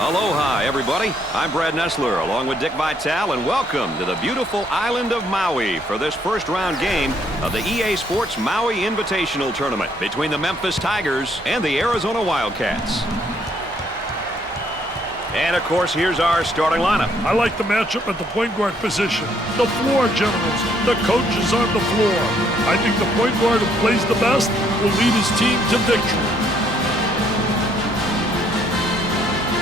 Aloha, everybody. I'm Brad Nessler, along with Dick Vitale, and welcome to the beautiful island of Maui for this first-round game of the EA Sports Maui Invitational Tournament between the Memphis Tigers and the Arizona Wildcats. And, of course, here's our starting lineup. I like the matchup at the point guard position. The floor generals, the coaches on the floor. I think the point guard who plays the best will lead his team to victory.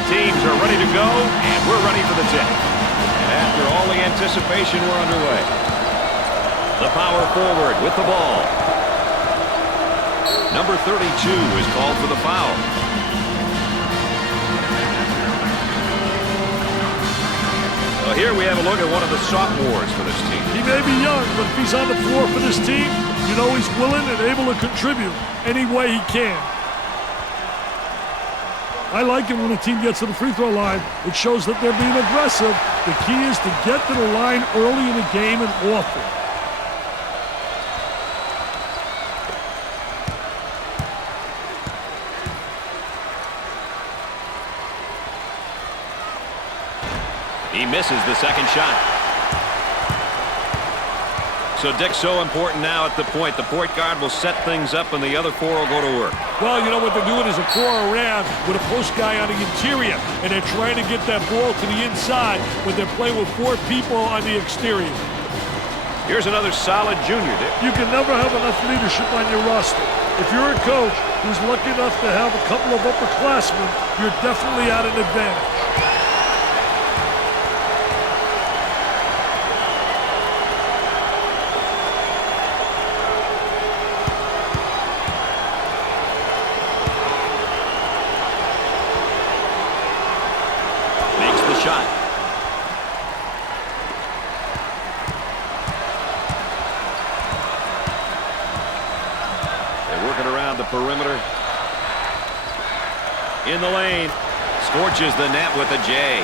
Teams are ready to go, and we're ready for the tip. And after all the anticipation, we're underway. The power forward with the ball. Number 32 is called for the foul. Well, here we have a look at one of the sophomores for this team. He may be young, but if he's on the floor for this team, you know he's willing and able to contribute any way he can. I like it when a team gets to the free throw line. It shows that they're being aggressive. The key is to get to the line early in the game and often. He misses the second shot. So, Dick, so important now at the point. The point guard will set things up, and the other four will go to work. Well, you know what they're doing is a 4 around with a post guy on the interior, and they're trying to get that ball to the inside when they're playing with 4 people on the exterior. Here's another solid junior, Dick. You can never have enough leadership on your roster. If you're a coach who's lucky enough to have a couple of upperclassmen, you're definitely at an advantage. Shot. They're working around the perimeter. In the lane. Scorches the net with a J.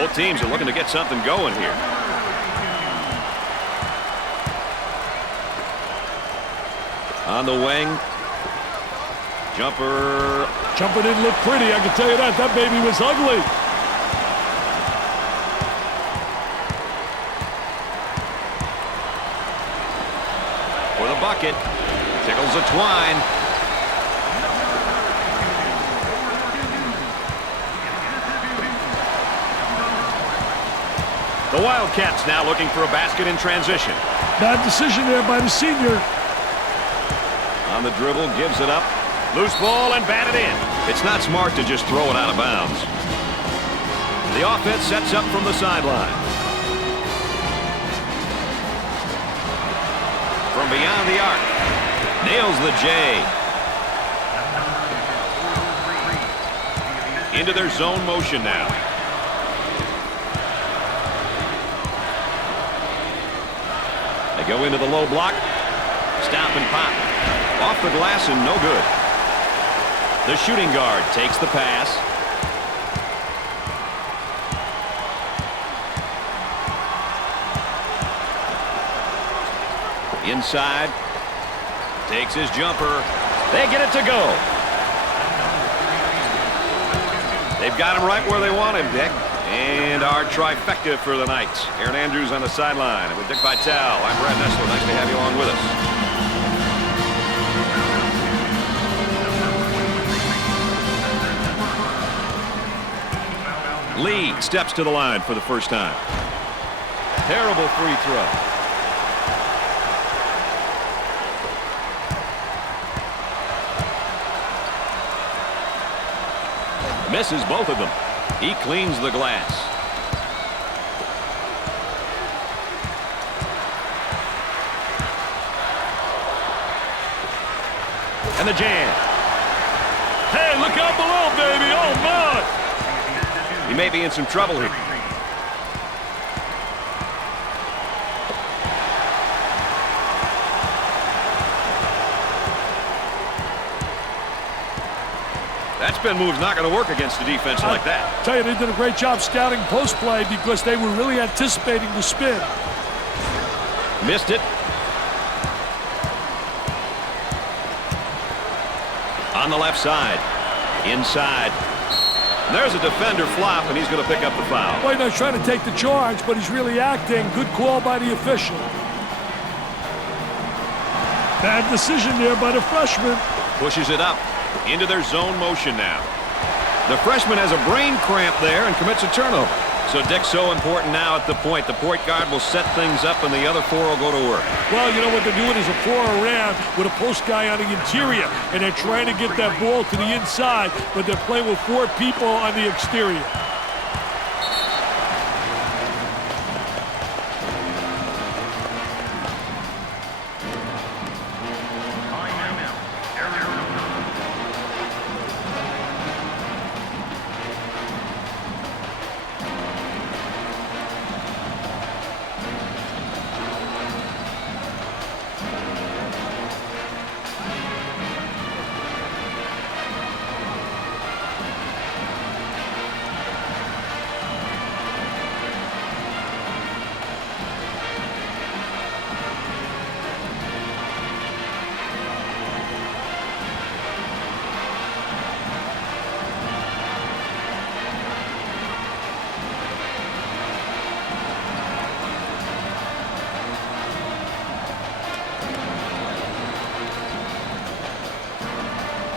Both teams are looking to get something going here. On the wing. Jumper. Jumper didn't look pretty, I can tell you that. That baby was ugly. For the bucket. Tickles a twine. The Wildcats now looking for a basket in transition. Bad decision there by the senior. On the dribble, gives it up. Loose ball and batted in. It's not smart to just throw it out of bounds. The offense sets up from the sideline. From beyond the arc. Nails the J. Into their zone motion now. They go into the low block. Stop and pop. Off the glass and no good. The shooting guard takes the pass. Inside. Takes his jumper. They get it to go. They've got him right where they want him, Dick. And our trifecta for the night. Aaron Andrews on the sideline. And with Dick Vitale, I'm Brad Nessler. Nice to have you along with us. Lee steps to the line for the first time. Terrible free throw. Misses both of them. He cleans the glass. And the jam. Hey, look out below, baby. Oh, my. He may be in some trouble here. That spin move's not going to work against a defense like that. I tell you, they did a great job scouting post play because they were really anticipating the spin. Missed it. On the left side. Inside. And there's a defender flop, and he's going to pick up the foul. Well, he's trying to take the charge, but he's really acting. Good call by the official. Bad decision there by the freshman. Pushes it up into their zone motion now. The freshman has a brain cramp there and commits a turnover. So, Dick, so important now at the point. The point guard will set things up, and the other four will go to work. Well, you know what they're doing is a four around with a post guy on the interior, and they're trying to get that ball to the inside, but they're playing with four people on the exterior.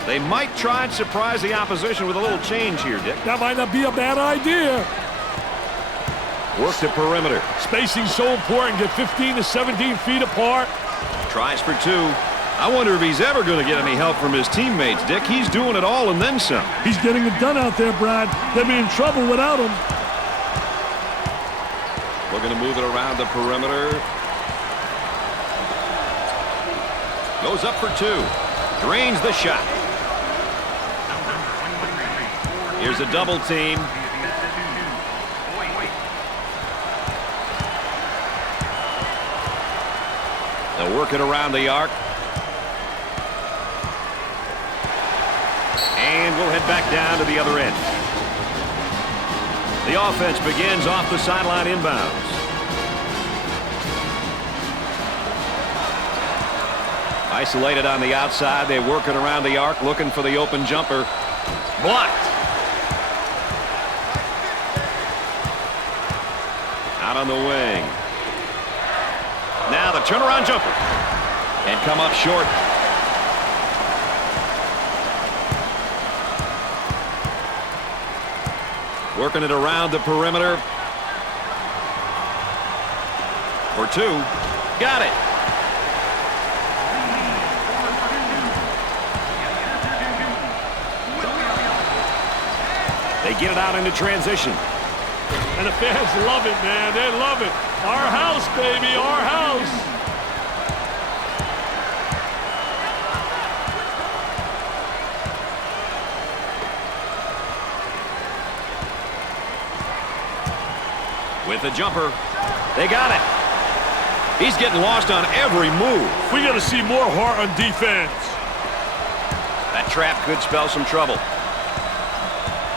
They might try and surprise the opposition with a little change here, Dick. That might not be a bad idea. Work the perimeter. Spacing's so important. Get 15 to 17 feet apart. Tries for two. I wonder if he's ever going to get any help from his teammates, Dick. He's doing it all and then some. He's getting it done out there, Brad. They'll be in trouble without him. Looking to move it around the perimeter. Goes up for two. Drains the shot. Here's a double team. They'll work it around the arc. And we'll head back down to the other end. The offense begins off the sideline inbounds. Isolated on the outside. They work it around the arc, looking for the open jumper. Blocked. Out on the wing. Now the turnaround jumper. And come up short. Working it around the perimeter. For two. Got it. They get it out into transition. And the fans love it, man. They love it. Our house, baby, our house. With the jumper. They got it. He's getting lost on every move. We got to see more heart on defense. That trap could spell some trouble.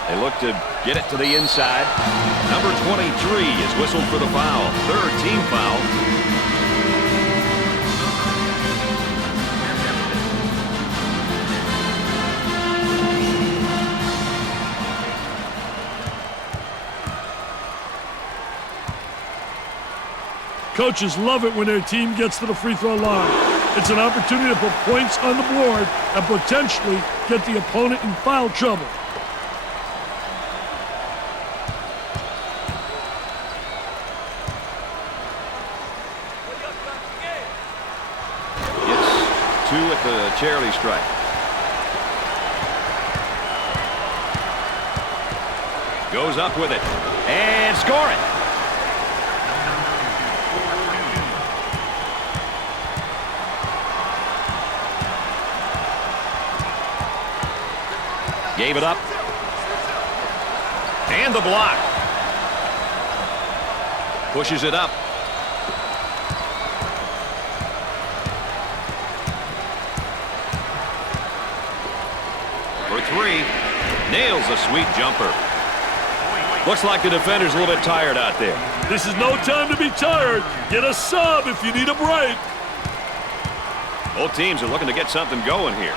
They look to get it to the inside. Number 23 is whistled for the foul. Third team foul. Coaches love it when their team gets to the free throw line. It's an opportunity to put points on the board and potentially get the opponent in foul trouble. Two at the charity stripe. Goes up with it and score it. Gave it up. And the block. Pushes it up. For three. Nails a sweet jumper. Looks like the defender's a little bit tired out there. This is no time to be tired. Get a sub if you need a break. Both teams are looking to get something going here.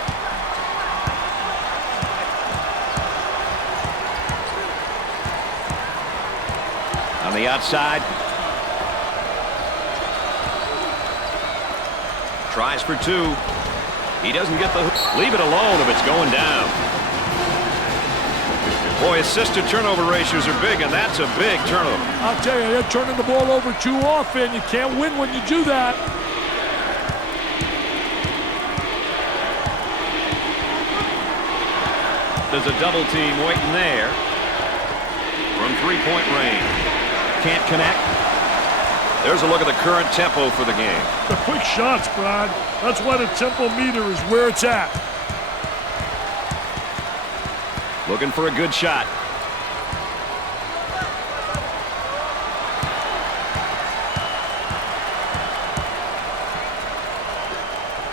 the outside. Tries for two. He doesn't get the hook. Leave it alone if it's going down. Boy, assisted turnover ratios are big, and that's a big turnover. I'll tell you, they're turning the ball over too often. You can't win when you do that. There's a double team waiting there. From three-point range. Can't connect. There's a look at the current tempo for the game. The quick shots, Brad. That's why the tempo meter is where it's at. Looking for a good shot.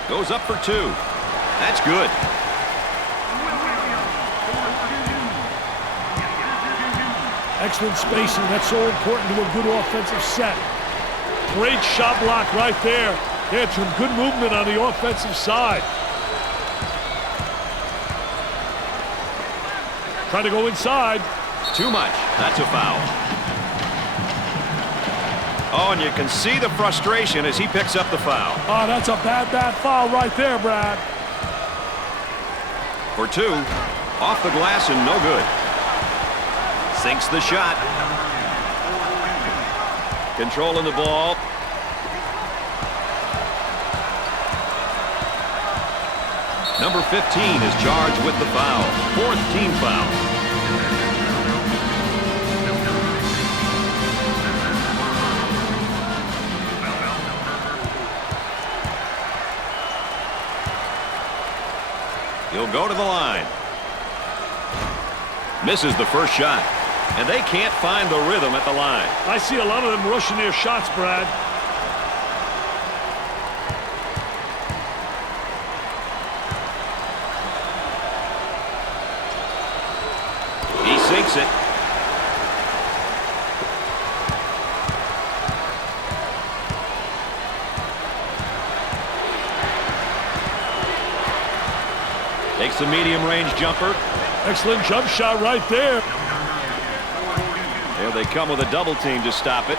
Goes up for two. That's good. Excellent spacing. That's so important to a good offensive set. Great shot block right there. They had some good movement on the offensive side. Trying to go inside. Too much. That's a foul. Oh, and you can see the frustration as he picks up the foul. Oh, that's a bad foul right there, Brad. For two. Off the glass and no good. Sinks the shot. Controlling the ball. Number 15 is charged with the foul. Fourth team foul. He'll go to the line. Misses the first shot. And they can't find the rhythm at the line. I see a lot of them rushing their shots, Brad. He sinks it. Takes a medium-range jumper. Excellent jump shot right there. There they come with a double team to stop it.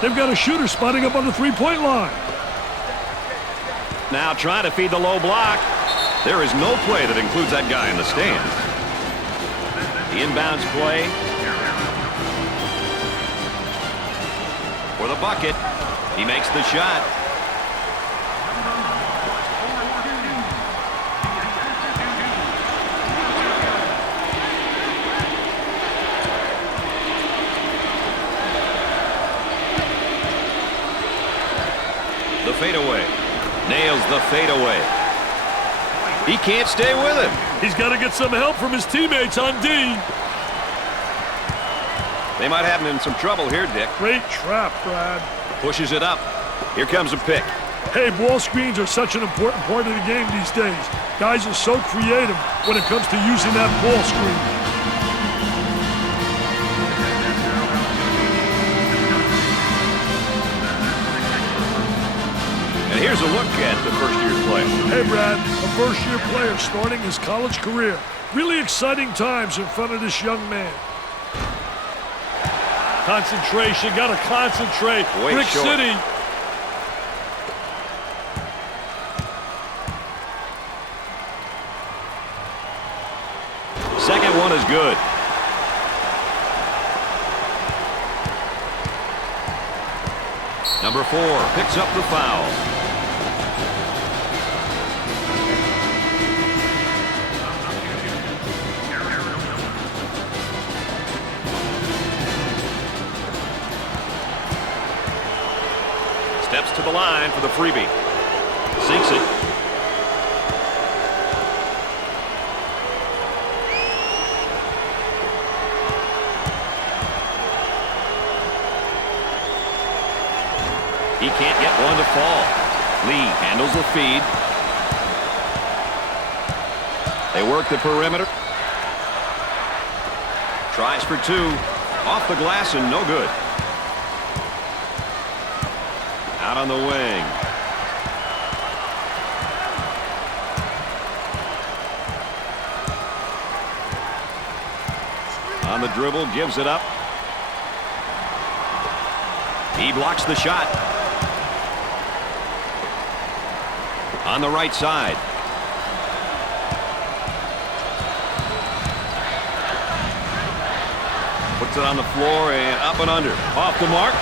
They've got a shooter spotting up on the three-point line. Now trying to feed the low block. There is no play that includes that guy in the stands. The inbounds play. For the bucket. He makes the shot. The fadeaway. Nails the fadeaway. He can't stay with him. He's got to get some help from his teammates on D. They might have him in some trouble here, Dick. Great trap, Brad. Pushes it up. Here comes a pick. Hey, ball screens are such an important part of the game these days. Guys are so creative when it comes to using that ball screen. And here's a look at the first-year player. Hey, Brad, a first-year player starting his college career. Really exciting times in front of this young man. Concentration, got to concentrate. Brick City. Second one is good. Number 4 picks up the foul. Steps to the line for the freebie. Sinks it. He can't get one to fall. Lee handles the feed. They work the perimeter. Tries for two. Off the glass and no good. Out on the wing. On the dribble, gives it up. He blocks the shot. On the right side. Puts it on the floor and up and under. Off the mark.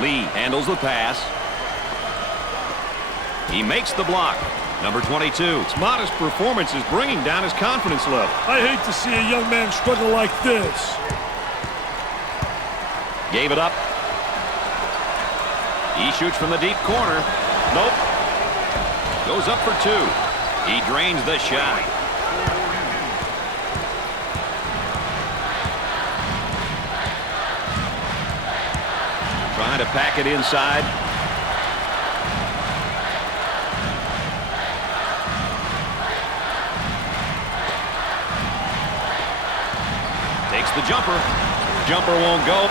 Lee handles the pass. He makes the block. Number 22. His modest performance is bringing down his confidence level. I hate to see a young man struggle like this. Gave it up. He shoots from the deep corner. Nope. Goes up for two. He drains the shot. Trying to pack it inside. Takes the jumper. Jumper won't go.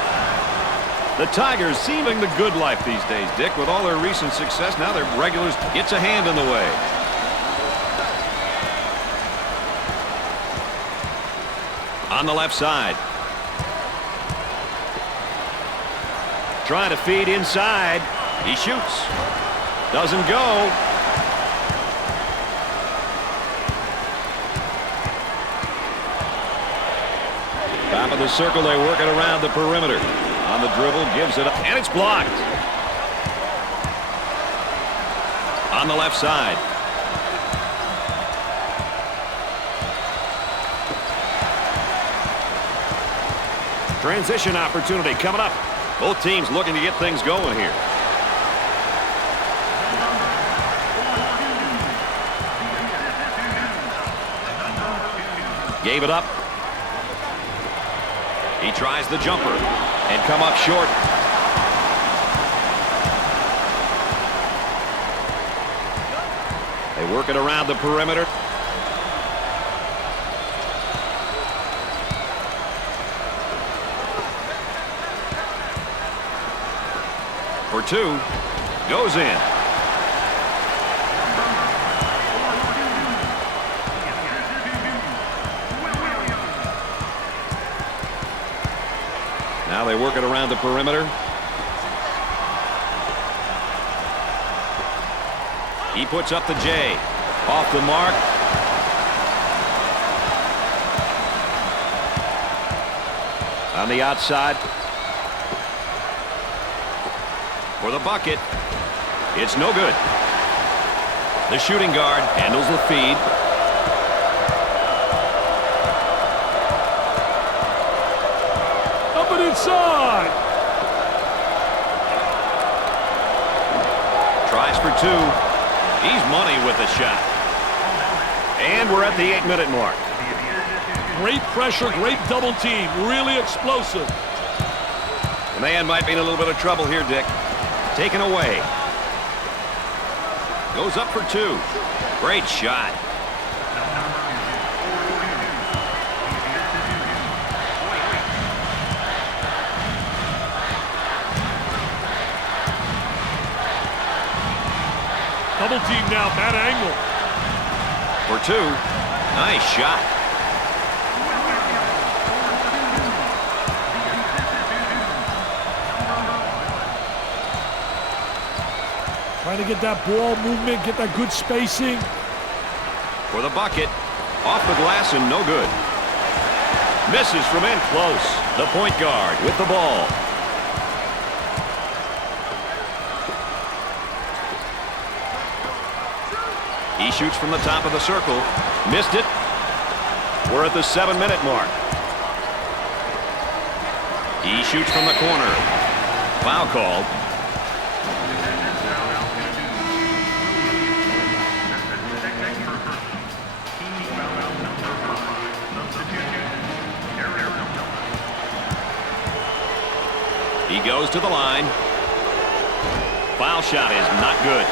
The Tigers seeming the good life these days, Dick. With all their recent success, now their regulars gets a hand in the way. On the left side. Trying to feed inside. He shoots. Doesn't go. Top of the circle, they work it around the perimeter. On the dribble, gives it up, and it's blocked. On the left side. Transition opportunity coming up. Both teams looking to get things going here. Gave it up. He tries the jumper and come up short. They work it around the perimeter. For two. Goes in. Now they work it around the perimeter. He puts up the J. Off the mark. On the outside. For the bucket. It's no good. The shooting guard handles the feed. Up and inside. Tries for two. He's money with the shot. And we're at the 8-minute mark. Great pressure, great double team. Really explosive. The man might be in a little bit of trouble here, Dick. Taken away. Goes up for two. Great shot. Double team now, bad angle. For two. Nice shot. Trying to get that ball movement, get that good spacing. For the bucket. Off the glass and no good. Misses from in close. The point guard with the ball. He shoots from the top of the circle. Missed it. We're at the 7-minute mark. He shoots from the corner. Foul called. He goes to the line. Foul shot is not good.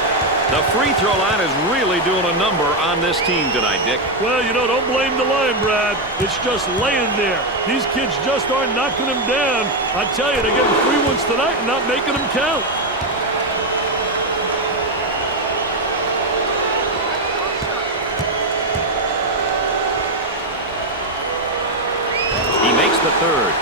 The free throw line is really doing a number on this team tonight, Dick. Well, you know, don't blame the line, Brad. It's just laying there. These kids just aren't knocking them down. I tell you, they're getting free ones tonight and not making them count. He makes the third.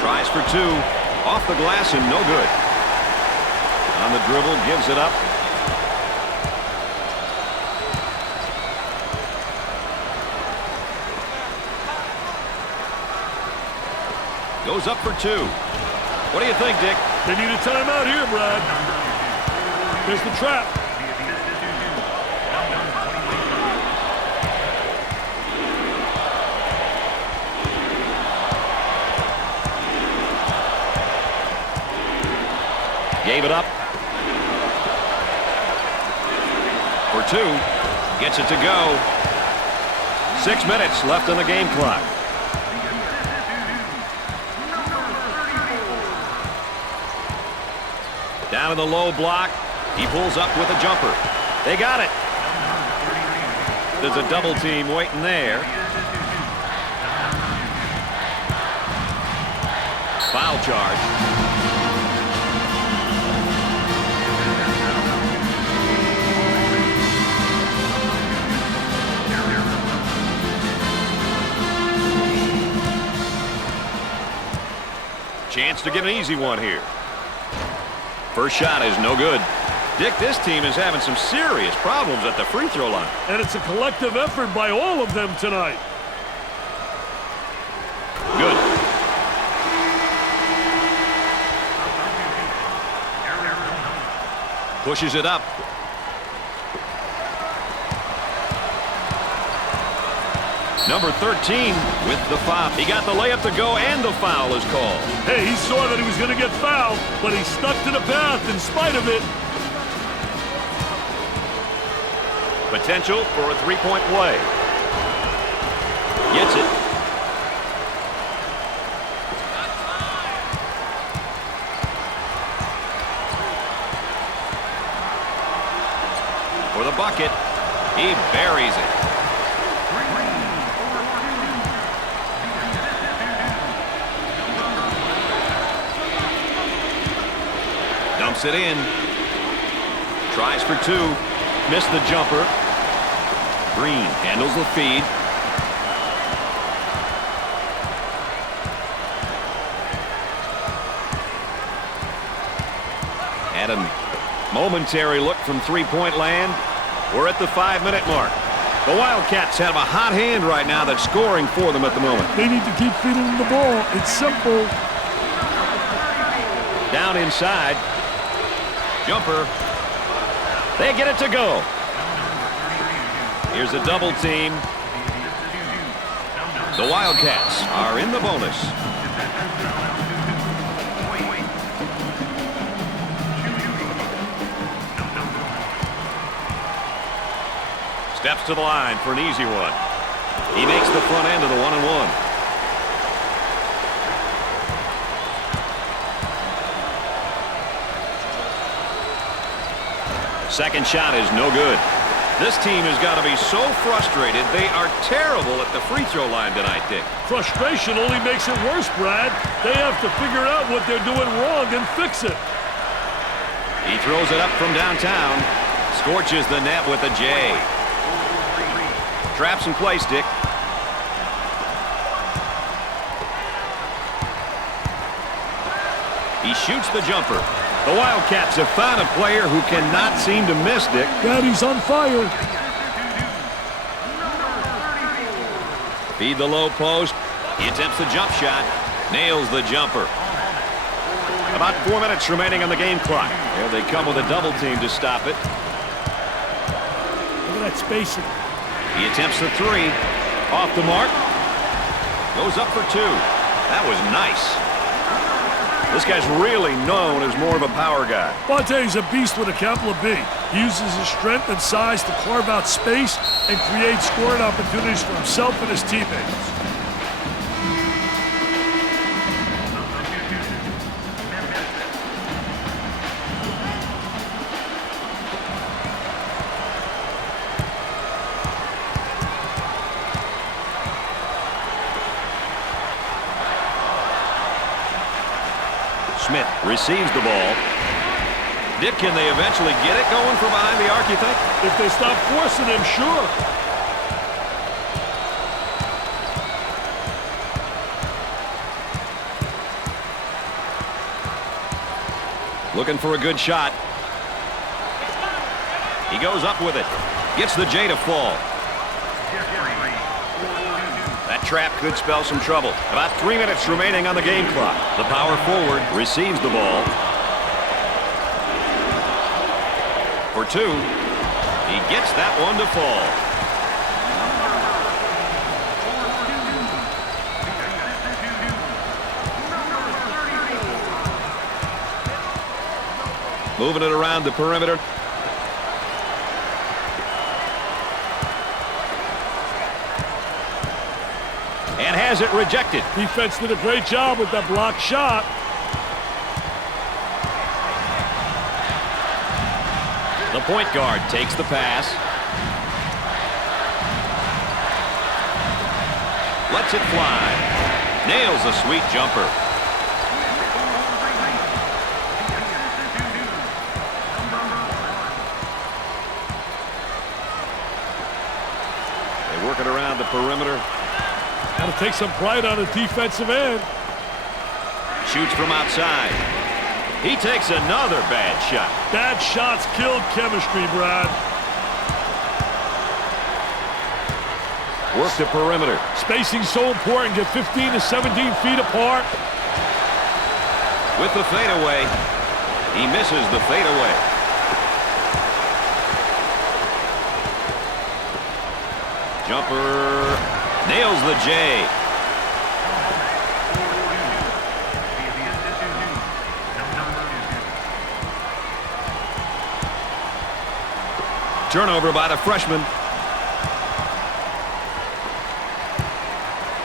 Tries for two. Off the glass and no good. On the dribble, gives it up. Goes up for two. What do you think, Dick? They need a timeout here, Brad. There's the trap. Gave it up. For two. Gets it to go. 6 minutes left on the game clock. Down in the low block. He pulls up with a jumper. They got it. There's a double team waiting there. Foul charge. Chance to get an easy one here. First shot is no good. Dick, this team is having some serious problems at the free throw line. And it's a collective effort by all of them tonight. Good. Pushes it up. Number 13 with the foul. He got the layup to go, and the foul is called. Hey, he saw that he was going to get fouled, but he stuck to the path in spite of it. Potential for a three-point play. Gets it. For the bucket. He buries it. Dumps it in. Tries for two. Missed the jumper. Green handles the feed. Had a momentary look from three-point land. We're at the 5-minute mark. The Wildcats have a hot hand right now that's scoring for them at the moment. They need to keep feeding them the ball. It's simple. Down inside. Jumper. They get it to go. Here's a double team. The Wildcats are in the bonus. Steps to the line for an easy one. He makes the front end of the 1-and-1. Second shot is no good. This team has got to be so frustrated. They are terrible at the free throw line tonight, Dick. Frustration only makes it worse, Brad. They have to figure out what they're doing wrong and fix it. He throws it up from downtown. Scorches the net with a J. Traps in place, Dick. He shoots the jumper. The Wildcats have found a player who cannot seem to miss, Dick. Daddy's on fire. Feed the low post. He attempts the jump shot. Nails the jumper. About 4 minutes remaining on the game clock. There they come with a double team to stop it. Look at that spacing. He attempts the three. Off the mark. Goes up for two. That was nice. This guy's really known as more of a power guy. Fonte's a beast with a capital B. He uses his strength and size to carve out space and create scoring opportunities for himself and his teammates. Smith receives the ball. Dick, can they eventually get it going from behind the arc, you think? If they stop forcing him, sure. Looking for a good shot. He goes up with it. Gets the J to fall. That trap could spell some trouble. About 3 minutes remaining on the game clock. The power forward receives the ball. For two. He gets that one to fall. Moving it around the perimeter. And has it rejected. Defense did a great job with that blocked shot. The point guard takes the pass. Lets it fly. Nails a sweet jumper. They work it around the perimeter. Got to take some pride on the defensive end. Shoots from outside. He takes another bad shot. Bad shots killed chemistry, Brad. Work the perimeter. Spacing so important. Get 15 to 17 feet apart. With the fadeaway. He misses the fadeaway. Jumper. Nails the J. Turnover by the freshman.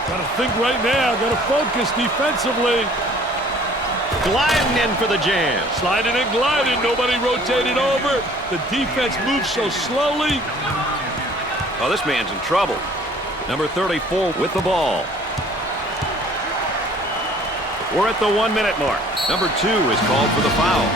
Got to think right now. Got to focus defensively. Gliding in for the jam. Sliding and gliding. Nobody rotated over. The defense moves so slowly. Oh, this man's in trouble. Number 34 with the ball. We're at the 1 minute mark. Number 2 is called for the foul.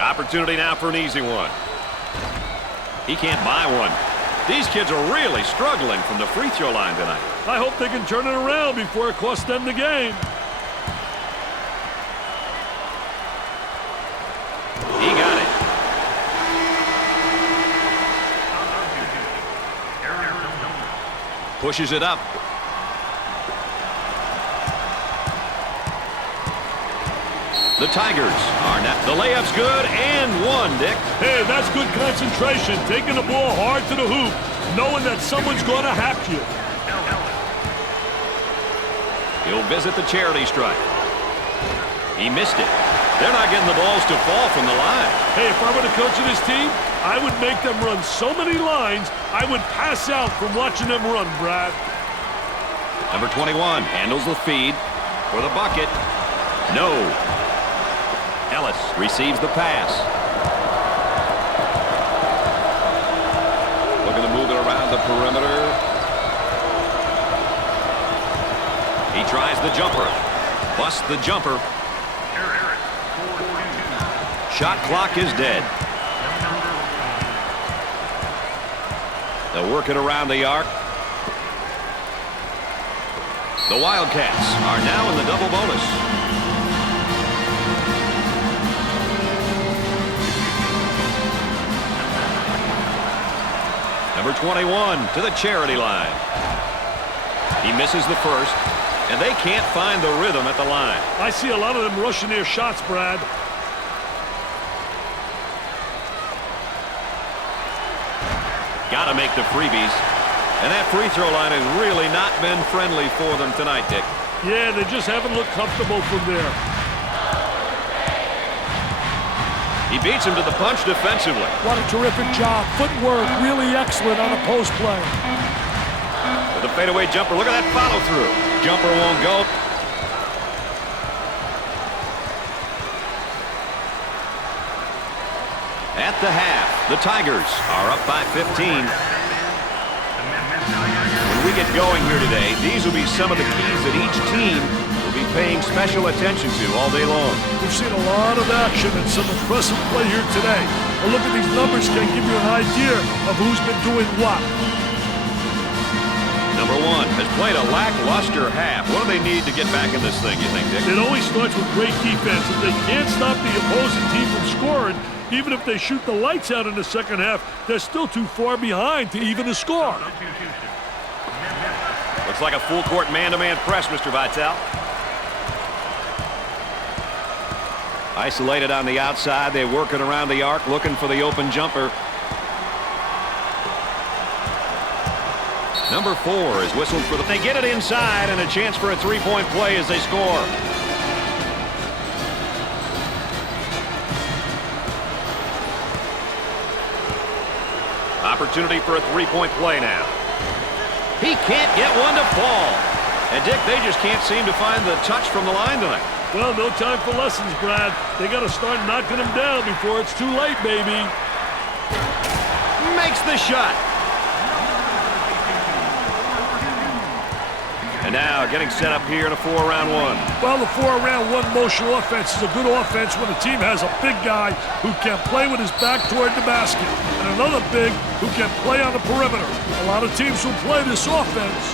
Opportunity now for an easy one. He can't buy one. These kids are really struggling from the free throw line tonight. I hope they can turn it around before it costs them the game. He got it. Pushes it up. The Tigers are now. The layup's good and one, Dick. Hey, that's good concentration. Taking the ball hard to the hoop, knowing that someone's going to hack you. He'll visit the charity stripe. He missed it. They're not getting the balls to fall from the line. Hey, if I were the coach of this team, I would make them run so many lines, I would pass out from watching them run, Brad. Number 21 handles the feed for the bucket. No. Ellis receives the pass. Looking to move it around the perimeter. He tries the jumper. Busts the jumper. Shot clock is dead. They'll work it around the arc. The Wildcats are now in the double bonus. Number 21 to the charity line. He misses the first, and they can't find the rhythm at the line. I see a lot of them rushing their shots, Brad. got to make the freebies. And that free throw line has really not been friendly for them tonight, Dick. Yeah, they just haven't looked comfortable from there. He beats him to the punch defensively. What a terrific job. Footwork really excellent on a post play. With a fadeaway jumper. Look at that follow through. Jumper won't go. At the half, the Tigers are up by 15. When we get going here today, these will be some of the keys that each team will be paying special attention to all day long. We've seen a lot of action and some impressive play here today. A look at these numbers can give you an idea of who's been doing what. Number one has played a lackluster half. What do they need to get back in this thing, you think, Dick? It always starts with great defense. If they can't stop the opposing team from scoring, even if they shoot the lights out in the second half, they're still too far behind to even a score. Looks like a full-court man-to-man press, Mr. Vitale. Isolated on the outside. They're working around the arc, looking for the open jumper. Number 4 is whistled for the... They get it inside and a chance for a three-point play as they score. Opportunity for a three-point play now. He can't get one to fall. And, Dick, they just can't seem to find the touch from the line tonight. Well, no time for lessons, Brad. They got to start knocking them down before it's too late, baby. Makes the shot. And now getting set up here in a 4-round one. Well, the 4-round one motion offense is a good offense when the team has a big guy who can play with his back toward the basket and another big who can play on the perimeter. A lot of teams will play this offense.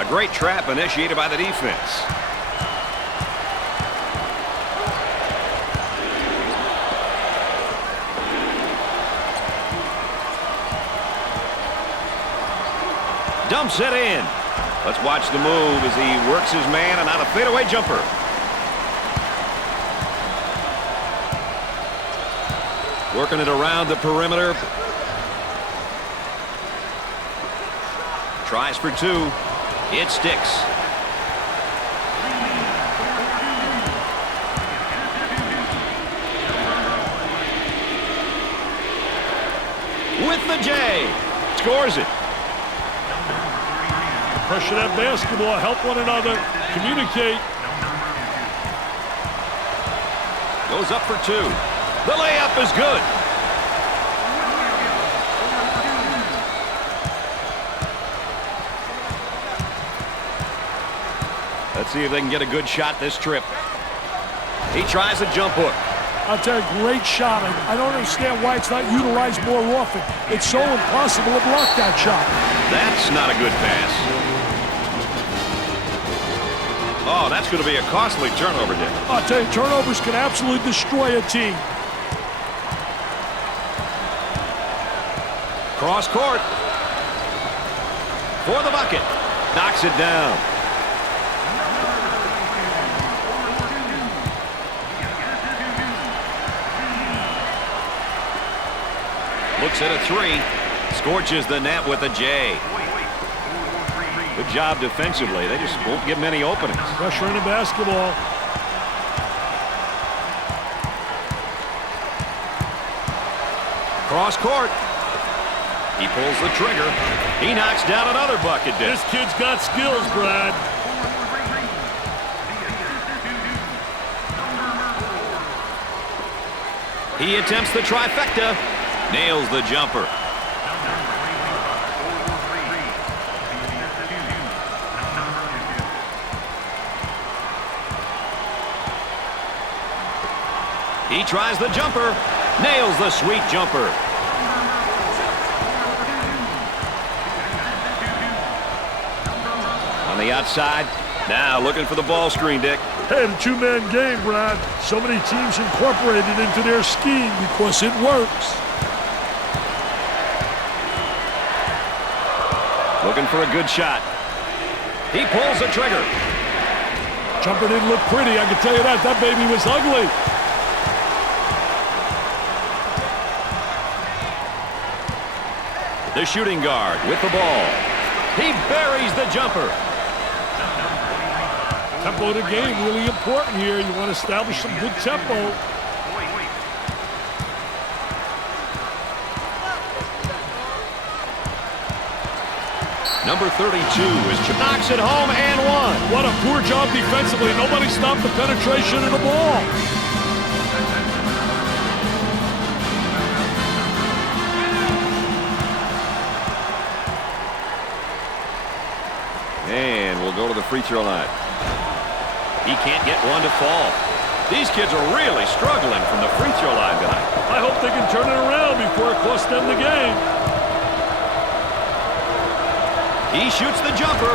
A great trap initiated by the defense. Dumps it in. Let's watch the move as he works his man and out a fadeaway jumper. Working it around the perimeter. Tries for two. It sticks. With the J. Scores it. Pressure that basketball, help one another, communicate. Goes up for two. The layup is good. Let's see if they can get a good shot this trip. He tries a jump hook. I'll tell you, great shot. I don't understand why it's not utilized more often. It's so impossible to block that shot. That's not a good pass. Oh, that's going to be a costly turnover, Dick. I'll tell you, turnovers can absolutely destroy a team. Cross court. For the bucket. Knocks it down. Looks at a three. Scorches the net with a J. Good job defensively. They just won't give many openings. Pressure in the basketball. Cross court. He pulls the trigger. He knocks down another bucket. This kid's got skills, Brad. He attempts the trifecta. Nails the jumper. He tries the jumper. Nails the sweet jumper. On the outside. Now looking for the ball screen, Dick. Hey, the two-man game, Brad. So many teams incorporate it into their scheme because it works. Looking for a good shot. He pulls the trigger. Jumper didn't look pretty, I can tell you that. That baby was ugly. The shooting guard with the ball. He buries the jumper. Tempo of the game really important here. You want to establish some good tempo. Number 32 knocks it home and one. What a poor job defensively. Nobody stopped the penetration of the ball. And we'll go to the free throw line. He can't get one to fall. These kids are really struggling from the free throw line tonight. I hope they can turn it around before it costs them the game. He shoots the jumper.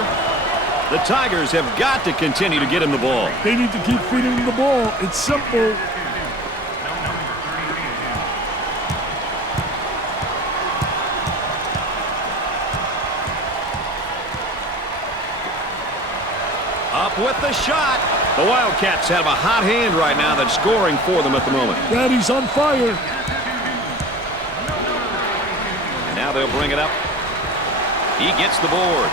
The Tigers have got to continue to get him the ball. They need to keep feeding him the ball. It's simple. Up with the shot. The Wildcats have a hot hand right now that's scoring for them at the moment. Brady's on fire. And now they'll bring it up. He gets the board.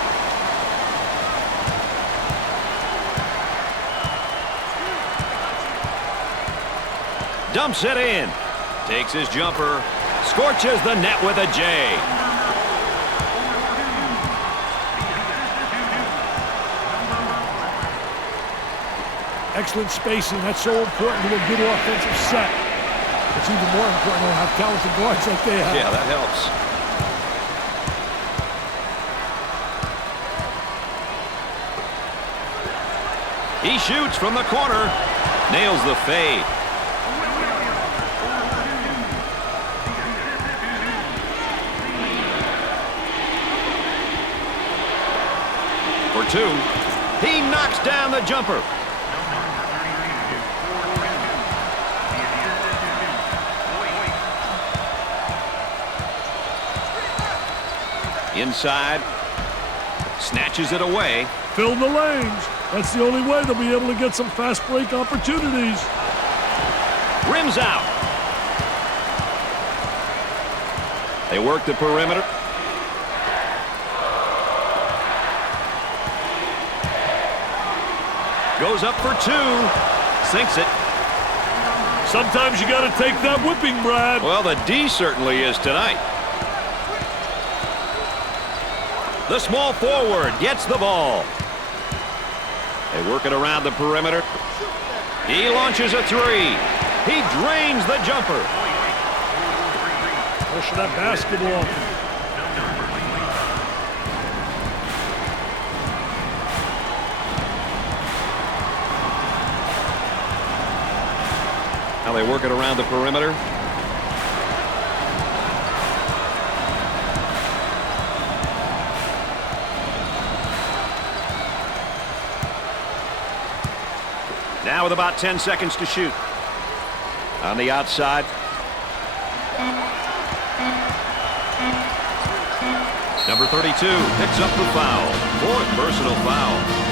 Dumps it in. Takes his jumper. Scorches the net with a J. Excellent spacing. That's so important to a good offensive set. It's even more important to have talented guards like they have. Yeah, that helps. He shoots from the corner. Nails the fade. For two. He knocks down the jumper. Inside. Snatches it away. Fill the lanes. That's the only way they'll be able to get some fast break opportunities. Rims out. They work the perimeter. Goes up for two. Sinks it. Sometimes you got to take that whipping, Brad. Well, the D certainly is tonight. The small forward gets the ball. They work it around the perimeter. He launches a three. He drains the jumper. Pushing that basketball. Now they work it around the perimeter. Now with about 10 seconds to shoot. On the outside. Number 32 picks up the foul. Fourth personal foul.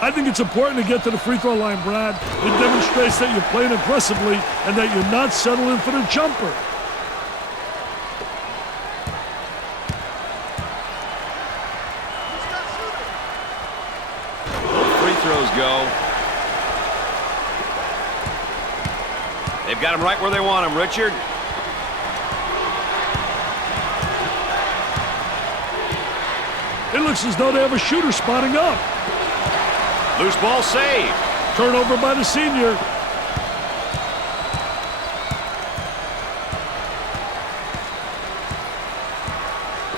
I think it's important to get to the free throw line, Brad. It demonstrates that you're playing aggressively and that you're not settling for the jumper. Both free throws go. They've got him right where they want him, Richard. It looks as though they have a shooter spotting up. Loose ball saved. Turnover by the senior.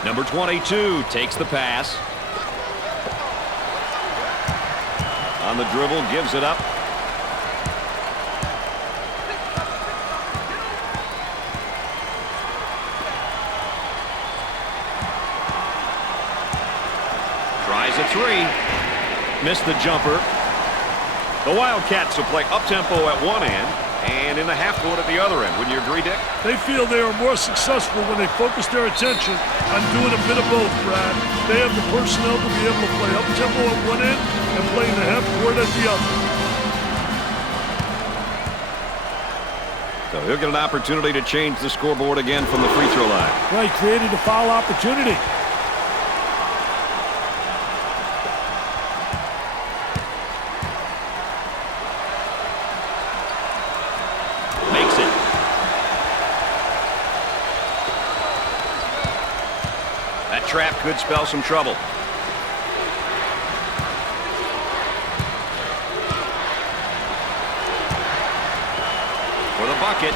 Number 22 takes the pass. On the dribble, gives it up. Tries a three. Missed the jumper. The Wildcats will play up-tempo at one end. And in the half court at the other end, wouldn't you agree, Dick? They feel they are more successful when they focus their attention on doing a bit of both, Brad. They have the personnel to be able to play up-tempo at one end and play in the half court at the other. So he'll get an opportunity to change the scoreboard again from the free throw line. Right, created a foul opportunity. Makes it. That trap could spell some trouble. For the bucket.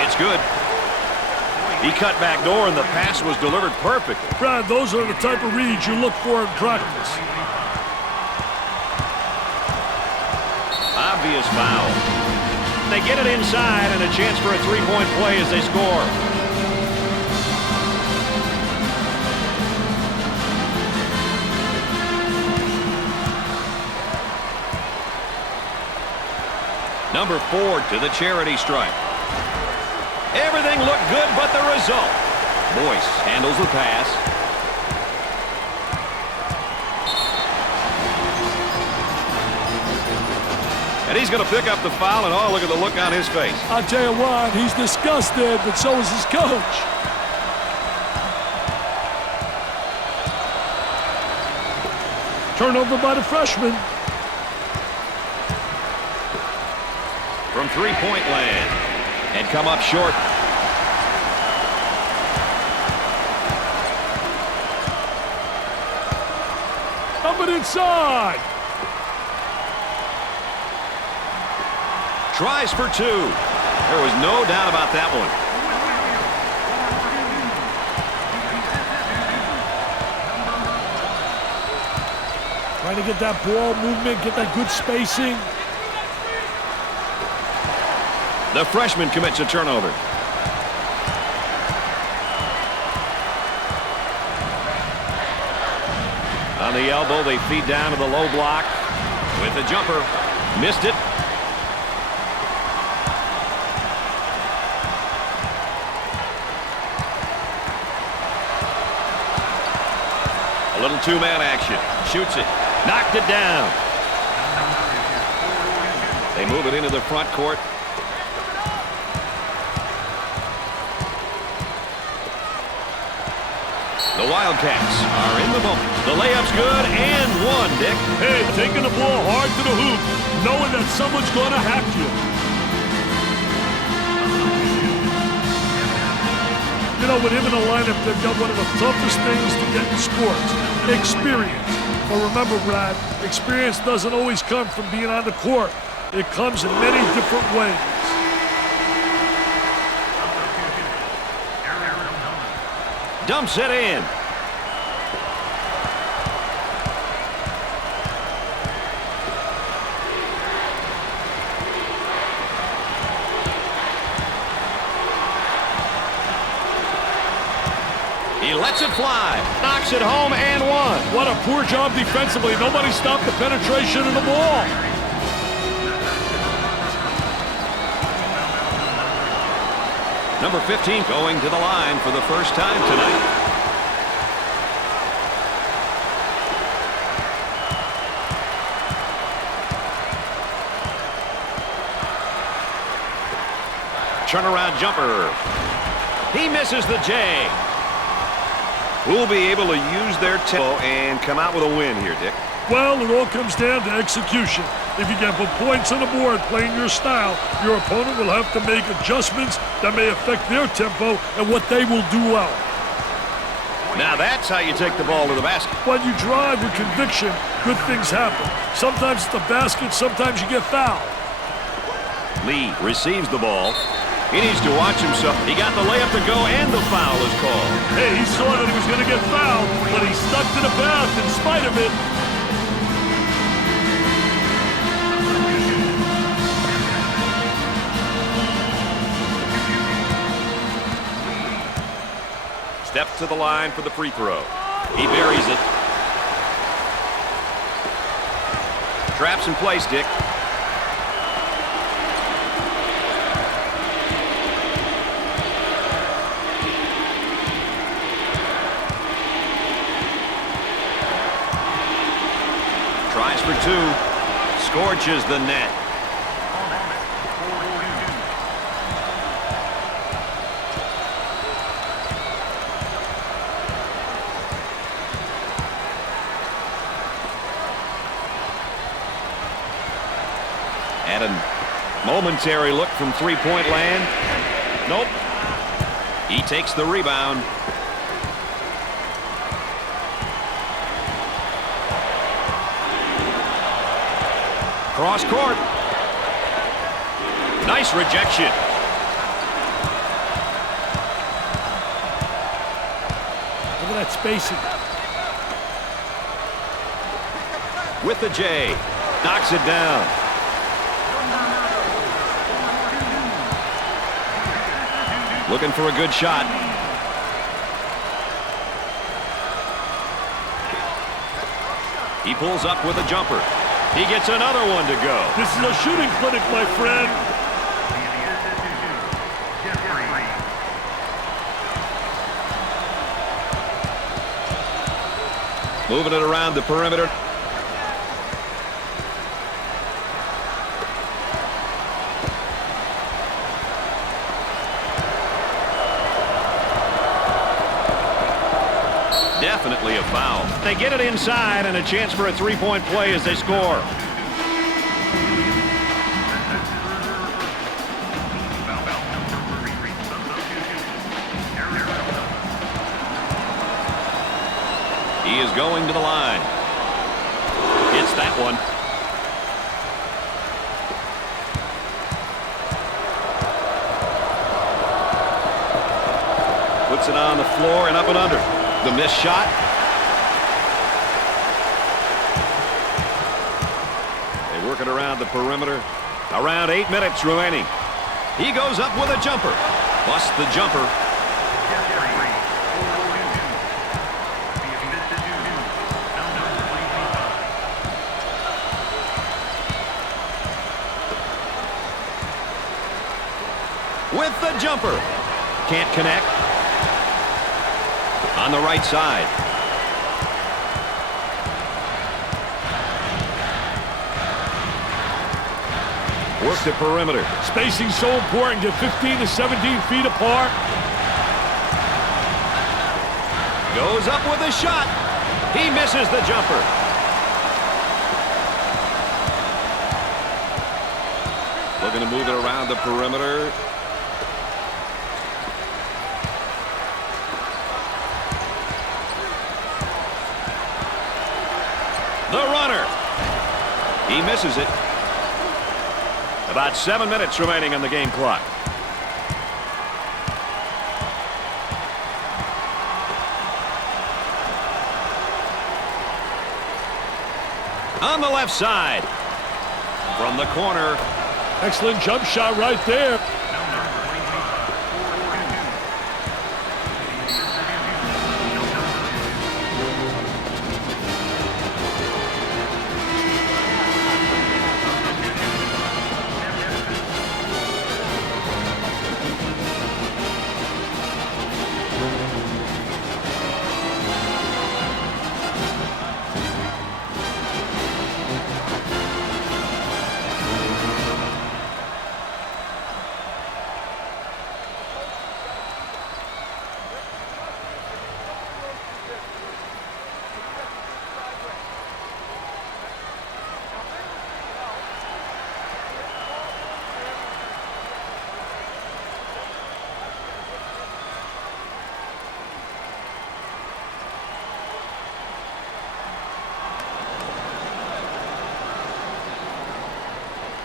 It's good. He cut back door, and the pass was delivered perfectly. Brad, those are the type of reads you look for in practice. Obvious foul. They get it inside, and a chance for a three-point play as they score. Number 4 to the charity stripe. Everything looked good, but the result. Boyce handles the pass. And he's going to pick up the foul, and oh, look at the look on his face. I'll tell you what, he's disgusted, but so is his coach. Turnover by the freshman. From three-point land. And come up short. Up and inside. Tries for 2. There was no doubt about that one. Trying to get that ball movement, get that good spacing. The freshman commits a turnover. On the elbow, they feed down to the low block with a jumper. Missed it. A little two-man action. Shoots it. Knocked it down. They move it into the front court. The Wildcats are in the moment. The layup's good and one, Dick. Hey, taking the ball hard to the hoop, knowing that someone's going to hack you. You know, with him in the lineup, they've got one of the toughest things to get in sports, experience. But remember, Brad, experience doesn't always come from being on the court. It comes in many different ways. Dumps it in. He lets it fly. Knocks it home and one. What a poor job defensively. Nobody stopped the penetration of the ball. Number 15 going to the line for the first time tonight. Turnaround jumper. He misses the J. Who'll be able to use their tempo and come out with a win here, Dick? Well, it all comes down to execution. If you can put points on the board playing your style, your opponent will have to make adjustments that may affect their tempo and what they will do well. Now that's how you take the ball to the basket. When you drive with conviction, good things happen. Sometimes it's the basket, sometimes you get fouled. Lee receives the ball. He needs to watch himself. He got the layup to go, and the foul is called. Hey, he saw that he was going to get fouled, but he stuck to the path in spite of it. Steps to the line for the free throw. He buries it. Traps in place, Dick. for 2. Scorches the net. And a momentary look from three-point land. Nope. He takes the rebound. Cross court. Nice rejection. Look at that spacing. With the J. Knocks it down. Looking for a good shot. He pulls up with a jumper. He gets another one to go. This is a shooting clinic, my friend. Moving it around the perimeter. Definitely a foul. They get it inside and a chance for a three-point play as they score. He is going to the line. Hits that one. Puts it on the floor and up and under. The missed shot. They work it around the perimeter. Around 8 minutes remaining. He goes up with a jumper. Busts the jumper. With the jumper. Can't connect. On the right side. Work the perimeter. Spacing so important. Get 15 to 17 feet apart. Goes up with a shot. He misses the jumper. Looking to move it around the perimeter. The runner. He misses it. About 7 minutes remaining on the game clock. On the left side. From the corner. Excellent jump shot right there.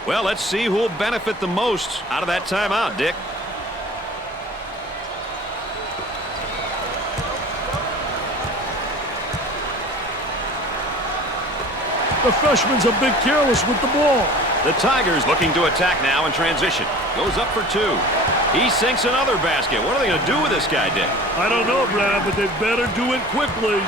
Well, let's see who will benefit the most out of that timeout, Dick. The freshman's a bit careless with the ball. The Tigers looking to attack now in transition. Goes up for 2. He sinks another basket. What are they going to do with this guy, Dick? I don't know, Brad, but they better do it quickly.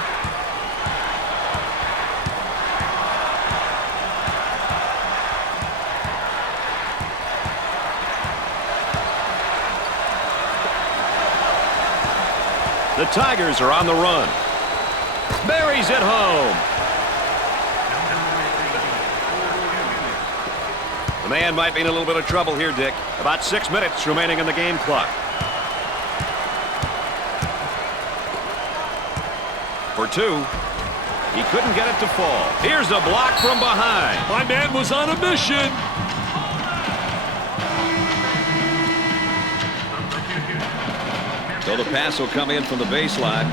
The Tigers are on the run. Buries it home. The man might be in a little bit of trouble here, Dick. About 6 minutes remaining in the game clock. For 2. He couldn't get it to fall. Here's a block from behind. My man was on a mission. So the pass will come in from the baseline.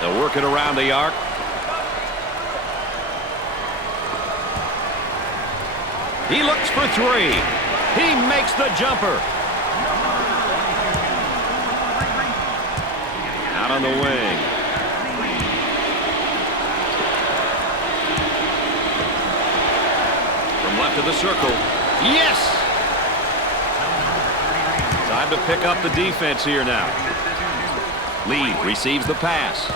They'll work it around the arc. He looks for 3. He makes the jumper. Out on the wing. From left of the circle. Yes! Time to pick up the defense here now. Lee receives the pass.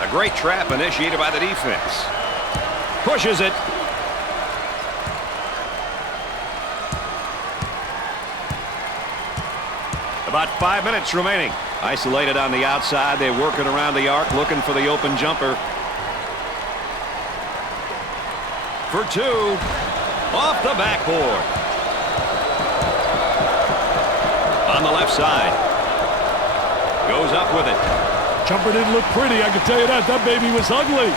A great trap initiated by the defense. Pushes it. About 5 minutes remaining. Isolated on the outside. They're working around the arc, looking for the open jumper. For 2. Off the backboard. On the left side. Goes up with it. Jumper didn't look pretty, I can tell you that. That baby was ugly.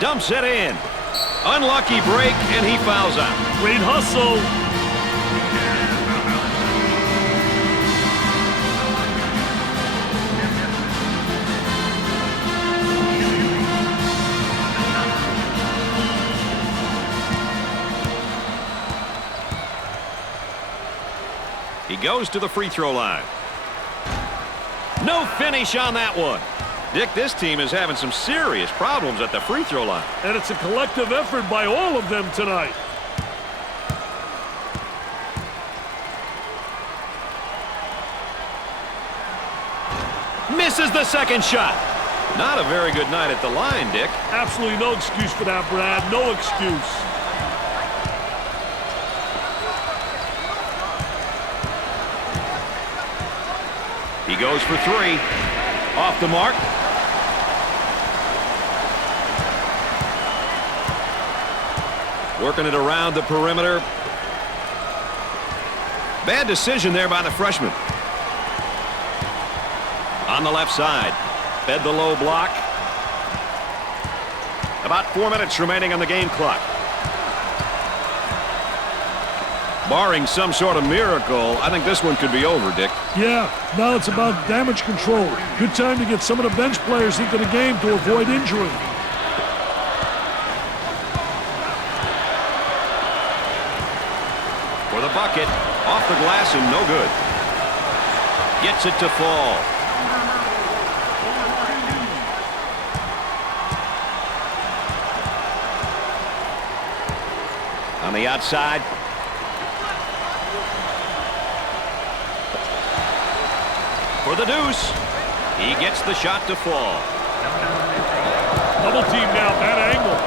Dumps it in. Unlucky break, and he fouls out. Great hustle. He goes to the free throw line. No finish on that one. Dick, this team is having some serious problems at the free throw line. And it's a collective effort by all of them tonight. Misses the second shot. Not a very good night at the line, Dick. Absolutely no excuse for that, Brad. No excuse. He goes for 3. Off the mark. Working it around the perimeter. Bad decision there by the freshman. On the left side. Fed the low block. About 4 minutes remaining on the game clock. Barring some sort of miracle, I think this one could be over, Dick. Yeah, now it's about damage control. Good time to get some of the bench players into the game to avoid injury. For the bucket, off the glass and no good. Gets it to fall. On the outside. For the deuce. He gets the shot to fall. Double team now, bad angle.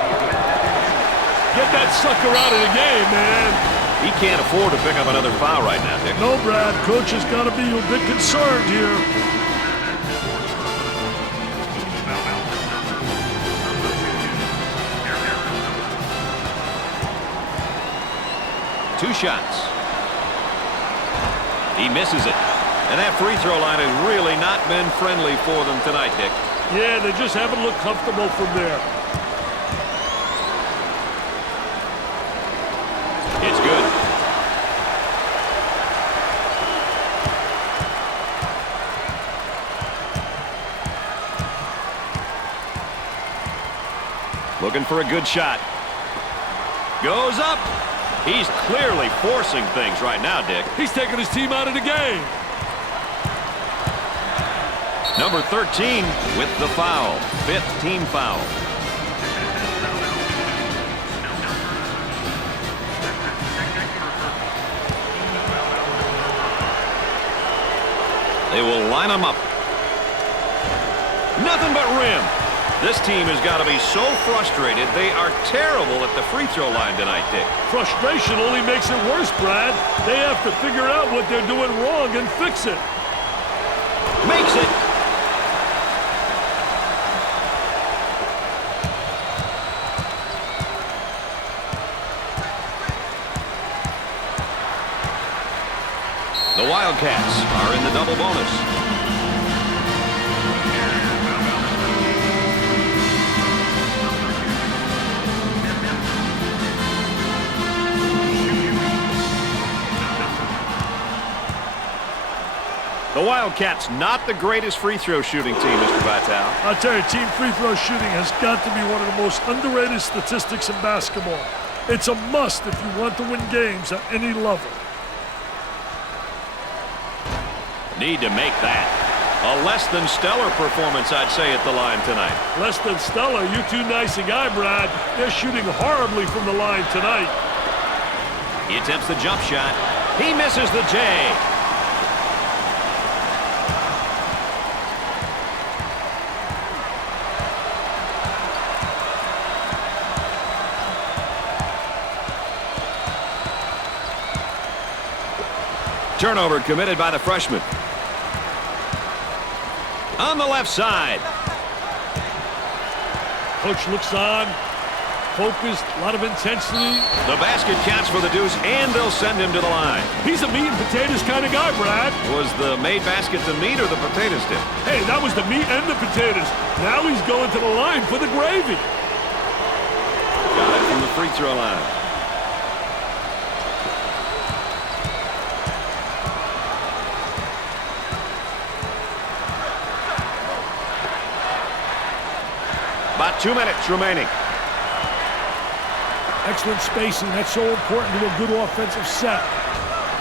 Get that sucker out of the game, man. He can't afford to pick up another foul right now, Dick. No, Brad. Coach has got to be a bit concerned here. Two shots. He misses it. And that free throw line has really not been friendly for them tonight, Dick. Yeah, they just haven't looked comfortable from there. It's good. Looking for a good shot. Goes up. He's clearly forcing things right now, Dick. He's taking his team out of the game. Number 13 with the foul. 5th team foul. They will line them up. Nothing but rim. This team has got to be so frustrated. They are terrible at the free throw line tonight, Dick. Frustration only makes it worse, Brad. They have to figure out what they're doing wrong and fix it. Makes it. The Wildcats are in the double bonus. The Wildcats not the greatest free throw shooting team, Mr. Vitale. I'll tell you, team free throw shooting has got to be one of the most underrated statistics in basketball. It's a must if you want to win games at any level. Need to make that. A less than stellar performance, I'd say, at the line tonight. Less than stellar? You too nice a guy, Brad. They're shooting horribly from the line tonight. He attempts the jump shot. He misses the J. Turnover committed by the freshman. On the left side. Coach looks on, focused, a lot of intensity. The basket counts for the deuce, and they'll send him to the line. He's a meat and potatoes kind of guy, Brad. Was the made basket the meat or the potatoes, Dick? Hey, that was the meat and the potatoes. Now he's going to the line for the gravy. Got it from the free throw line. About 2 minutes remaining. Excellent spacing. That's so important to a good offensive set.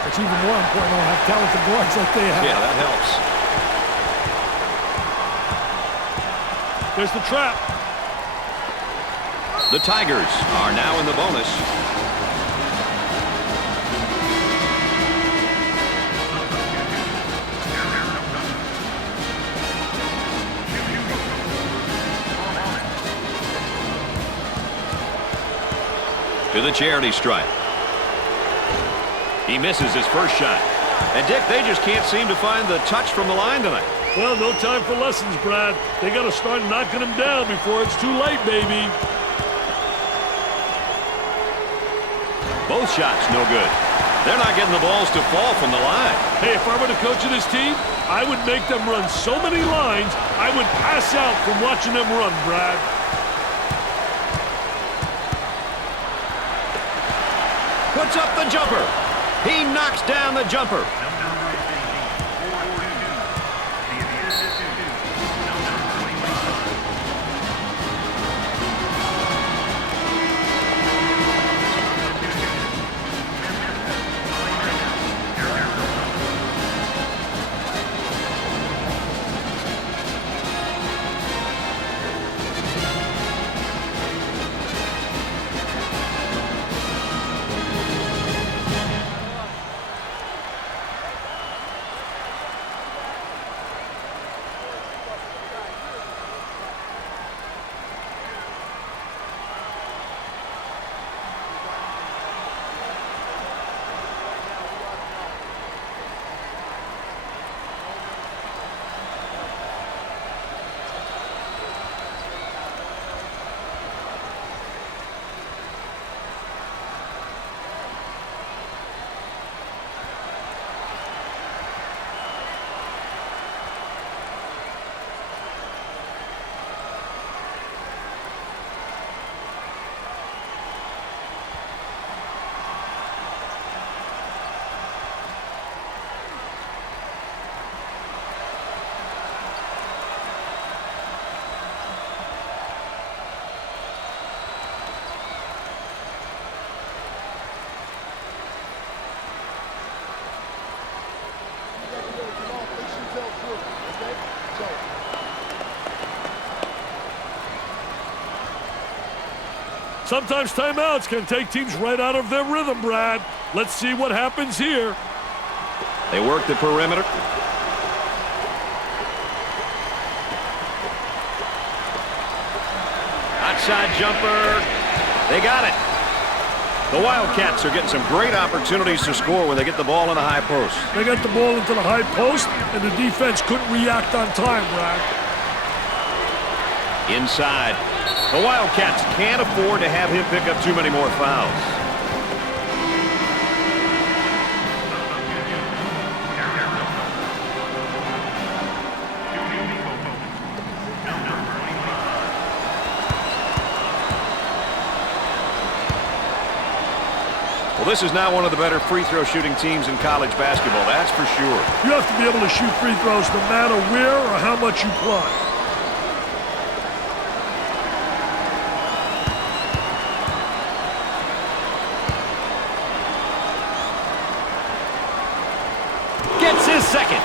It's even more important to have talented guards like they have. Yeah, that helps. There's the trap. The Tigers are now in the bonus. To the charity stripe. He misses his first shot. And Dick, they just can't seem to find the touch from the line tonight. Well, no time for lessons, Brad. They got to start knocking them down before it's too late, baby. Both shots no good. They're not getting the balls to fall from the line. Hey, if I were the coach of this team, I would make them run so many lines, I would pass out from watching them run, Brad. Puts up the jumper. He knocks down the jumper. Sometimes timeouts can take teams right out of their rhythm, Brad. Let's see what happens here. They work the perimeter. side jumper. They got it. The Wildcats are getting some great opportunities to score when they get the ball in the high post. They got the ball into the high post, and the defense couldn't react on time, Brad. Inside. The Wildcats can't afford to have him pick up too many more fouls. Well, this is now one of the better free throw shooting teams in college basketball, that's for sure. You have to be able to shoot free throws no matter where or how much you play. Gets his second.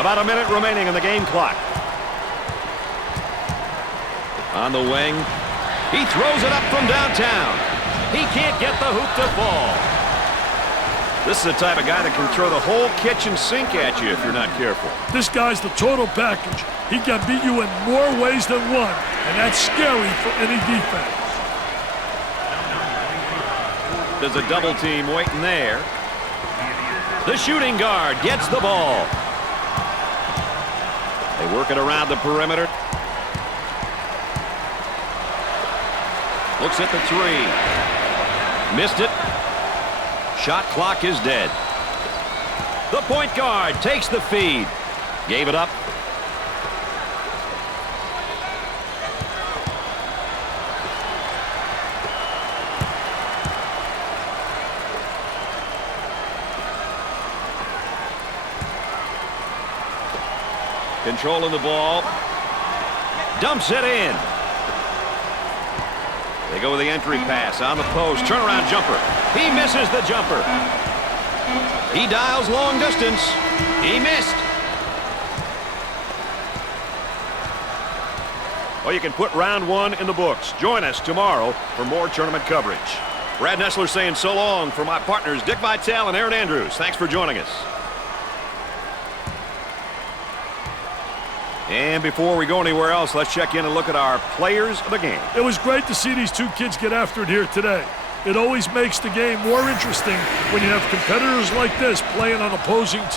About a minute remaining in the game clock. On the wing. He throws it up from downtown. He can't get the hoop to fall. This is the type of guy that can throw the whole kitchen sink at you if you're not careful. This guy's the total package. He can beat you in more ways than one, and that's scary for any defense. There's a double team waiting there. The shooting guard gets the ball. They work it around the perimeter. Looks at the three. Missed it. Shot clock is dead. The point guard takes the feed. Gave it up. Controlling the ball. Dumps it in. They go with the entry pass on the post. Turnaround jumper. He misses the jumper. He dials long distance. He missed. Well, you can put round one in the books. Join us tomorrow for more tournament coverage. Brad Nessler saying so long for my partners Dick Vitale and Aaron Andrews. Thanks for joining us. And before we go anywhere else, let's check in and look at our players of the game. It was great to see these two kids get after it here today. It always makes the game more interesting when you have competitors like this playing on opposing teams.